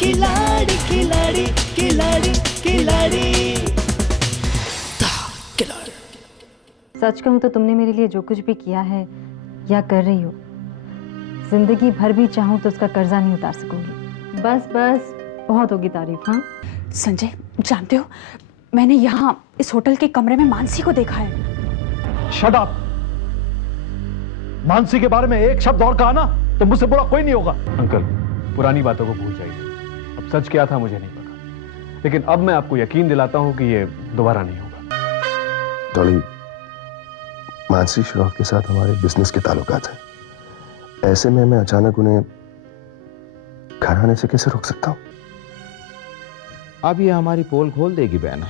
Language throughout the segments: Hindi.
खिलाड़ी खिलाड़ी खिलाड़ी खिलाड़ी। सच कहूं तो तुमने मेरे लिए जो कुछ भी किया है या कर रही हो, जिंदगी भर भी चाहूं तो उसका कर्जा नहीं उतार सकूंगी। बस बस बहुत होगी तारीफ। हाँ संजय, जानते हो मैंने यहाँ इस होटल के कमरे में मानसी को देखा है। Shut up. मानसी के बारे में एक शब्द और कहा ना तो मुझसे बुरा कोई नहीं होगा। अंकल, पुरानी बातों को भूल जाइए। अब सच क्या था मुझे नहीं पता, लेकिन अब मैं आपको यकीन दिलाता हूं कि ये दोबारा नहीं होगा। डॉली, मानसी श्रॉफ के साथ हमारे बिजनेस के ताल्लुकात हैं। ऐसे में मैं अचानक उन्हें घर आने से कैसे रोक सकता हूं? अब ये हमारी पोल खोल देगी बहना।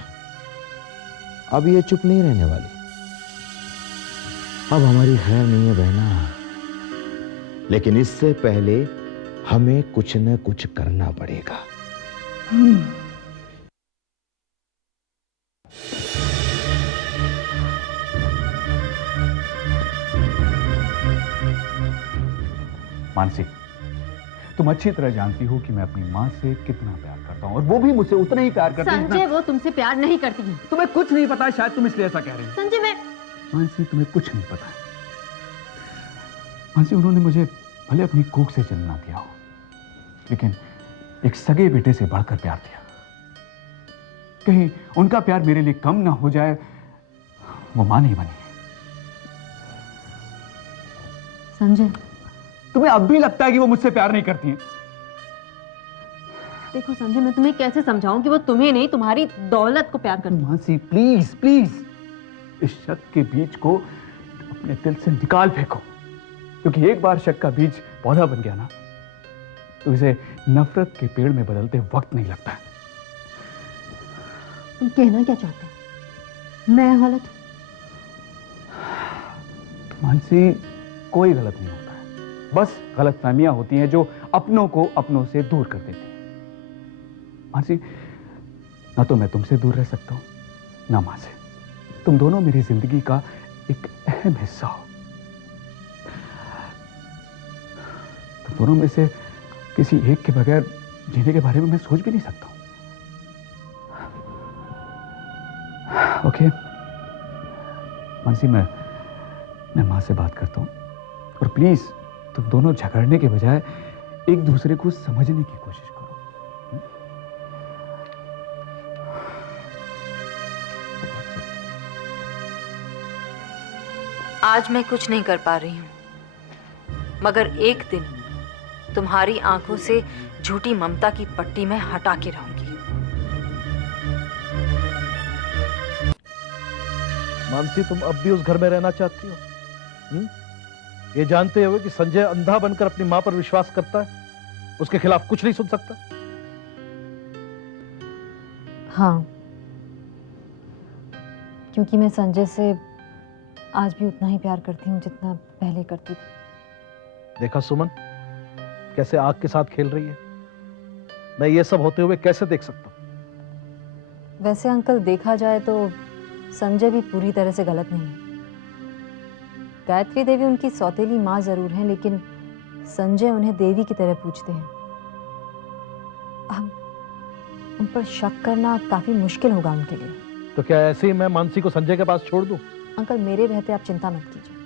अब ये चुप नहीं रहने वाली। अब हमारी खैर नहीं है बहना, लेकिन इससे पहले हमें कुछ न कुछ करना पड़ेगा। मानसी, तुम अच्छी तरह जानती हो कि मैं अपनी माँ से कितना प्यार करता हूँ और वो भी मुझसे उतना ही प्यार करती है। संजय, वो तुमसे प्यार नहीं करती है। तुम्हें कुछ नहीं पता, शायद तुम इसलिए ऐसा कह रही हो। संजय, मैं मानसी, तुम्हें कुछ नहीं पता। मानसी, उन्होंने मुझे भले अपनी कोख से जन्म ना दिया हो, लेकिन एक सगे बेटे से बढ़कर प्यार दिया। कहीं उनका प्यार मेरे लिए कम ना हो जाए, वो मां नहीं बनी। संजय, तुम्हें अब भी लगता है कि वो मुझसे प्यार नहीं करती है? देखो संजय, मैं तुम्हें कैसे समझाऊं कि वो तुम्हें नहीं, तुम्हारी दौलत को प्यार करती है। मानसी, प्लीज प्लीज, इस शक के बीज को अपने दिल से निकाल फेंको, क्योंकि एक बार शक का बीज पौधा बन गया ना, तो इसे नफरत के पेड़ में बदलते वक्त नहीं लगता है। तुम कहना क्या चाहते हो? मैं गलत हूं? मानसी, कोई गलत नहीं होता है, बस गलतफहमियां होती हैं जो अपनों को अपनों से दूर कर देती हैं। मानसी, ना तो मैं तुमसे दूर रह सकता हूं, ना मां से। तुम दोनों मेरी जिंदगी का एक अहम हिस्सा हो। तुम दोनों में से किसी एक के बगैर जीने के बारे में मैं सोच भी नहीं सकता हूं। ओके मानसी, मैं मां से बात करता हूं, और प्लीज तुम दोनों झगड़ने के बजाय एक दूसरे को समझने की कोशिश करो। आज मैं कुछ नहीं कर पा रही हूँ, मगर एक दिन तुम्हारी आंखों से झूठी ममता की पट्टी मैं हटा के रहूंगी। मानसी, तुम अब भी उस घर में रहना चाहती हो? ये जानते हुए कि संजय अंधा बनकर अपनी मां पर विश्वास करता है, उसके खिलाफ कुछ नहीं सुन सकता? हाँ, क्योंकि मैं संजय से आज भी उतना ही प्यार करती हूँ जितना पहले करती थी। देखा सुमन, कैसे आग के साथ खेल रही है। मैं ये सब होते हुए कैसे देख सकता हूं? वैसे अंकल, देखा जाए तो संजय भी पूरी तरह से गलत नहीं है। गायत्री देवी उनकी सौतेली माँ जरूर हैं, लेकिन संजय उन्हें देवी की तरह पूजते हैं। अब उन पर शक करना काफी मुश्किल होगा उनके लिए। तो क्या ऐसे ही मैं मानसी को संजय के पास छोड़ दूं? अंकल, मेरे रहते आप चिंता मत कीजिए।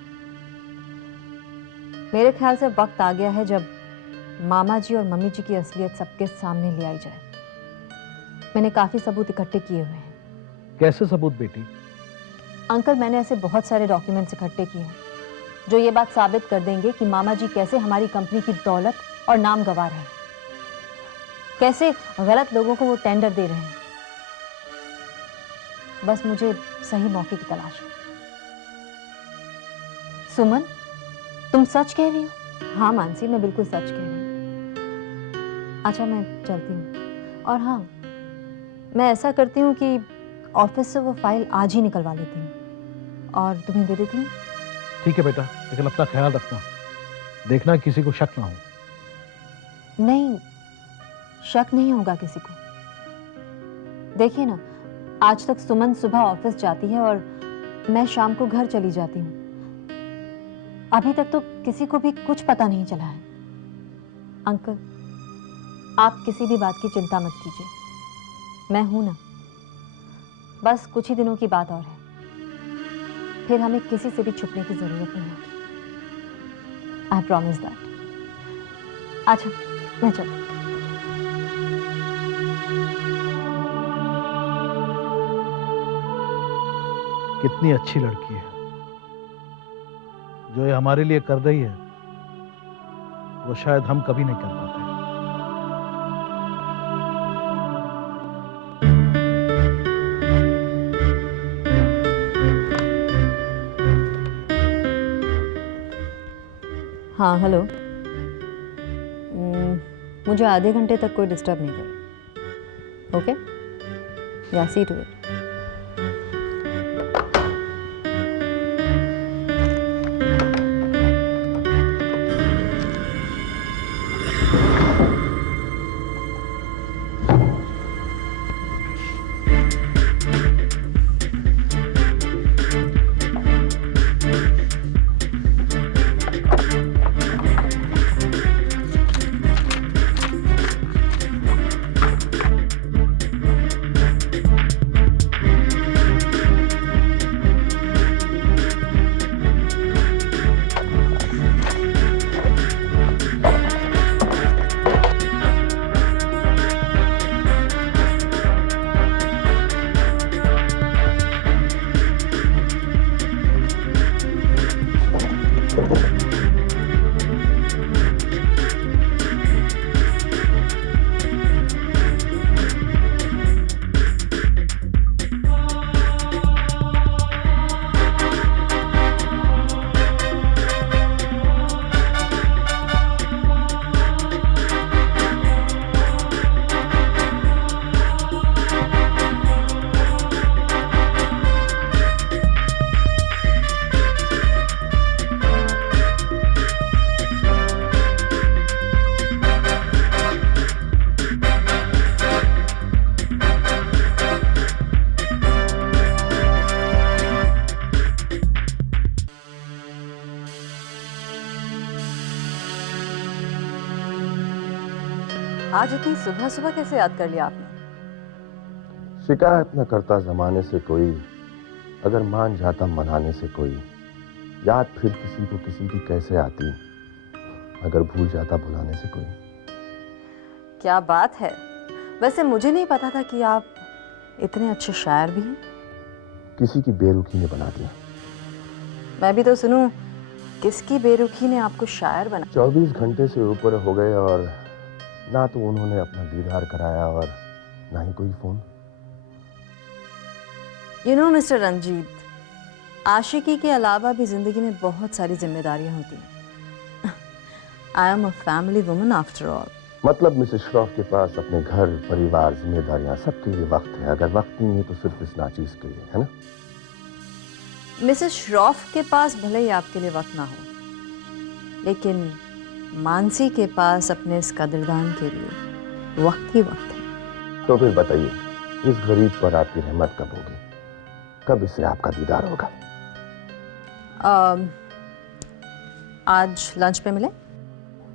मेरे ख्याल से वक्त आ गया है जब मामा जी और मम्मी जी की असलियत सबके सामने ले आई जाए। मैंने काफी सबूत इकट्ठे किए हुए हैं। कैसे सबूत बेटी? अंकल, मैंने ऐसे बहुत सारे डॉक्यूमेंट्स इकट्ठे किए हैं जो ये बात साबित कर देंगे कि मामा जी कैसे हमारी कंपनी की दौलत और नाम गंवा रहे हैं, कैसे गलत लोगों को वो टेंडर दे रहे हैं। बस मुझे सही मौके की तलाश है। सुमन, तुम सच कह रही हो? हाँ मानसी, मैं बिल्कुल सच कह रही हूँ। अच्छा, मैं चलती हूँ। और हाँ, मैं ऐसा करती हूँ कि ऑफिस से वो फाइल आज ही निकलवा लेती हूँ और तुम्हें दे देती हूँ। ठीक है बेटा, लेकिन अपना ख्याल रखना, देखना किसी को शक ना हो। नहीं, शक नहीं होगा किसी को। देखिए ना, आज तक सुमन सुबह ऑफिस जाती है और मैं शाम को घर चली जाती हूँ। अभी तक तो किसी को भी कुछ पता नहीं चला है। अंकल, आप किसी भी बात की चिंता मत कीजिए, मैं हूं ना। बस कुछ ही दिनों की बात और है, फिर हमें किसी से भी छुपने की जरूरत नहीं होगी। I promise that. अच्छा, मैं चलती हूँ। कितनी अच्छी लड़की है, जो ये हमारे लिए कर रही है वो शायद हम कभी नहीं कर पाते। हाँ हेलो। मुझे आधे घंटे तक कोई डिस्टर्ब नहीं करे। ओके, या सी टू इट। आज इतनी सुबह सुबह कैसे याद कर लिया आपने? शिकायत न करता जमाने से कोई, अगर मान जाता मनाने से कोई। याद फिर किसी को किसी की कैसे आती, अगर भूल जाता भुलाने से कोई। क्या बात है। वैसे मुझे नहीं पता था कि आप इतने अच्छे शायर भी हैं। किसी की बेरुखी ने बना दिया। मैं भी तो सुनूं, किसकी बेरुखी ने आपको शायर बना? 24 घंटे से ऊपर हो गए और ना तो उन्होंने अपना दीदार कराया और ना ही कोई phone. You know mister Ranjit, Aashiqui के अलावा भी जिंदगी में बहुत सारी जिम्मेदारियां होती हैं। I am a family woman after all. मतलब मिसेस श्रॉफ के पास अपने घर, परिवार, जिम्मेदारियां, सबके लिए वक्त है। अगर वक्त नहीं है तो सिर्फ इस नाचीज के लिए, है ना? मिसेस श्रॉफ के पास भले ही आपके लिए वक्त ना हो, लेकिन मानसी के पास अपने इस कदरदान के लिए वक्त ही वक्त है। तो फिर बताइए, इस गरीब पर आपकी रहमत कब होगी? कब इससे आपका दीदार होगा? आज लंच पे मिले?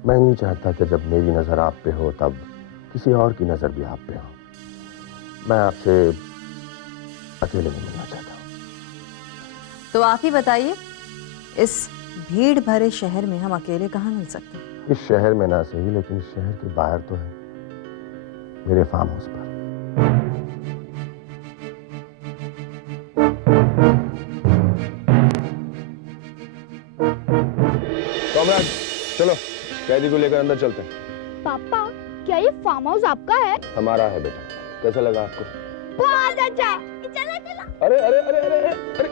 मैं नहीं चाहता कि जब मेरी नजर आप पे हो तब किसी और की नजर भी आप पे हो। मैं आपसे अकेले नहीं मिलना चाहता हूँ। तो आप ही बताइए, इस भीड़ भरे शहर में हम अकेले कहाँ मिल सकते हैं? इस शहर में ना सही, लेकिन इस शहर के बाहर तो है, मेरे फार्म हाउस पर। कॉमरेड, चलो कैदी को लेकर अंदर चलते हैं। पापा, क्या ये फार्म हाउस आपका है? हमारा है बेटा। कैसा लगा आपको? बहुत अच्छा। चलो चलो। अरे अरे अरे अरे अरे, अरे।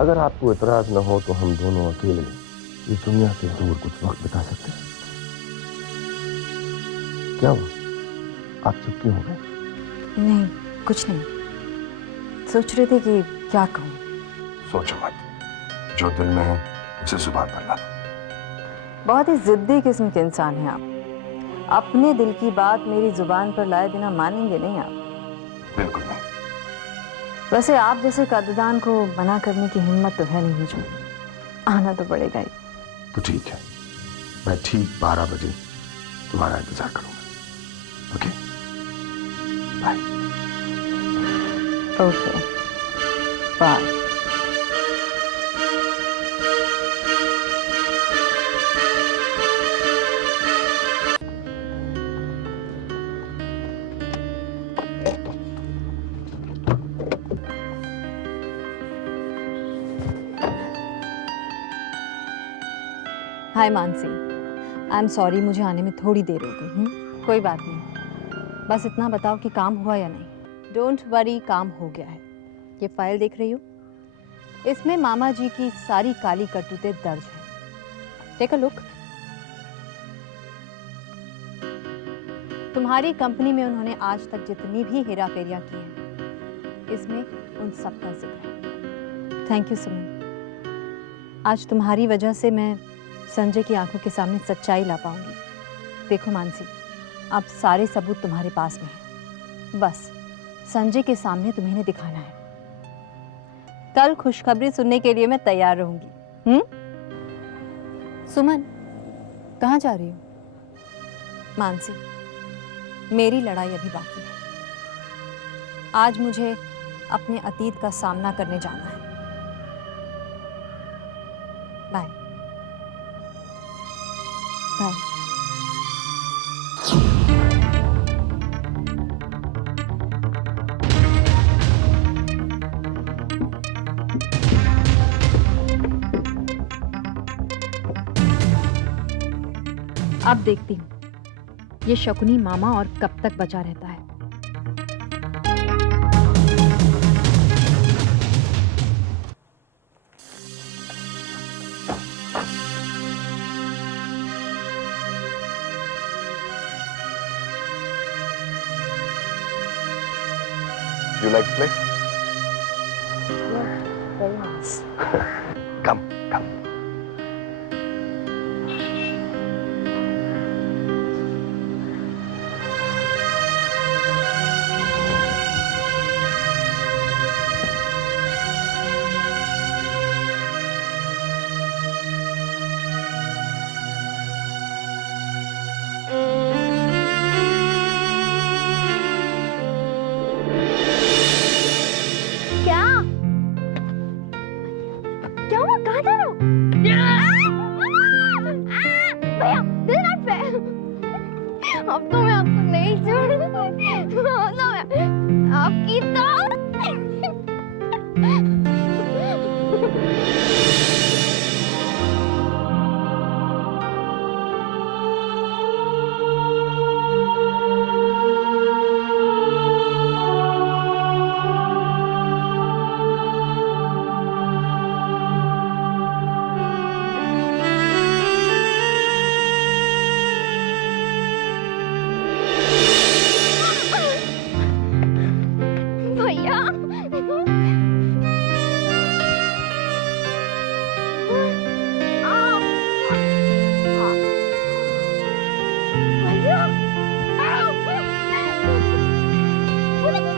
अगर आपको इतराज न हो तो हम दोनों अकेले इस दुनिया से दूर कुछ वक्त बिता सकते हैं। क्या हुआ, आप चुप क्यों हो गए? नहीं, कुछ नहीं। सोच रही थी कि क्या कहूँ। सोचो मत, जो दिल में है उसे जुबान पर ला लो। बहुत ही जिद्दी किस्म के इंसान हैं आप। अपने दिल की बात मेरी जुबान पर लाए बिना मानेंगे नहीं आप। बिल्कुल नहीं। वैसे आप जैसे कद्दान को मना करने की हिम्मत तो है नहीं मुझे, आना तो पड़ेगा ही। तो ठीक है, मैं ठीक 12 बजे तुम्हारा इंतजार करूंगा। Okay, bye. Okay, bye. Hi Mansi, I am sorry, मुझे आने में थोड़ी देर हो गई। कोई बात नहीं, बस इतना बताओ कि काम हुआ या नहीं। डोंट वरी, काम हो गया है। ये फाइल देख रही हो, इसमें मामा जी की सारी काली करतूतें दर्ज हैं। Take a look. तुम्हारी कंपनी में उन्होंने आज तक जितनी भी हेरा फेरियां की हैं, इसमें उन सब का जिक्र है। थैंक यू सुमन, आज तुम्हारी वजह से मैं संजय की आंखों के सामने सच्चाई ला पाऊंगी। देखो मानसी, अब सारे सबूत तुम्हारे पास में हैं। बस संजय के सामने तुम्हें इन्हें दिखाना है। कल खुशखबरी सुनने के लिए मैं तैयार रहूंगी। सुमन, कहाँ जा रही हो? मानसी, मेरी लड़ाई अभी बाकी है। आज मुझे अपने अतीत का सामना करने जाना है। Bye bye. अब देखती हूँ ये शकुनी मामा और कब तक बचा रहता है। You like the place? Very nice. Come, come. क्या क्या हुआ, कहाँ जा रहे हो? भैया, दिस इज नॉट फेयर। अब तो मैं आपको नहीं छोड़ूंगा। आपकी तो भैया, भैया,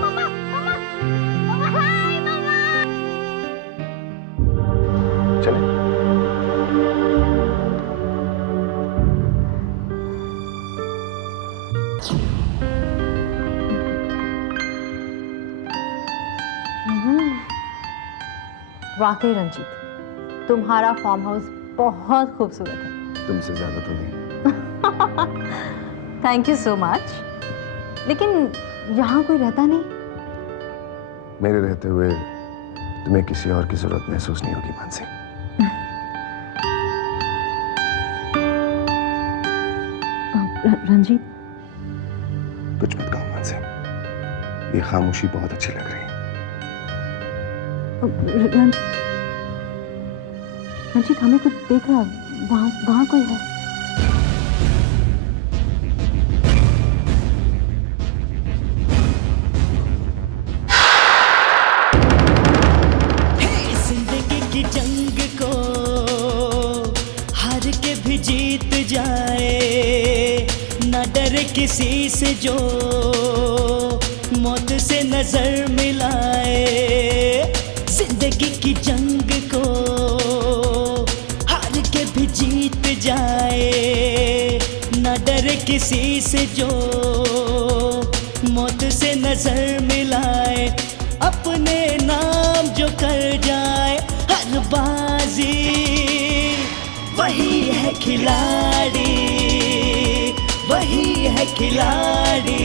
मामा, मामा, मामा, हाय मामा। चले। वाकई रंजीत, तुम्हारा फार्म हाउस बहुत खूबसूरत है। तुमसे ज्यादा तो नहीं। Thank you so much. लेकिन यहाँ कोई रहता नहीं? मेरे रहते हुए तुम्हें किसी और की जरूरत महसूस नहीं होगी मानसी। रंजीत, कुछ मत कहो मानसी, ये खामोशी बहुत अच्छी लग रही है। रंजीत, रंजीत हमें कुछ देख रहा है, वहाँ वहाँ कोई है। जिंदगी की जंग को हार के भी जीत जाए, न डरे किसी से जो मौत से नजर मिलाए। जिंदगी की जंग को हार के भी जीत जाए, न डरे किसी से जो मौत से नजर मिलाए। अपने नाम जो कर जाए हर बाजी, वही है खिलाड़ी, वही है खिलाड़ी।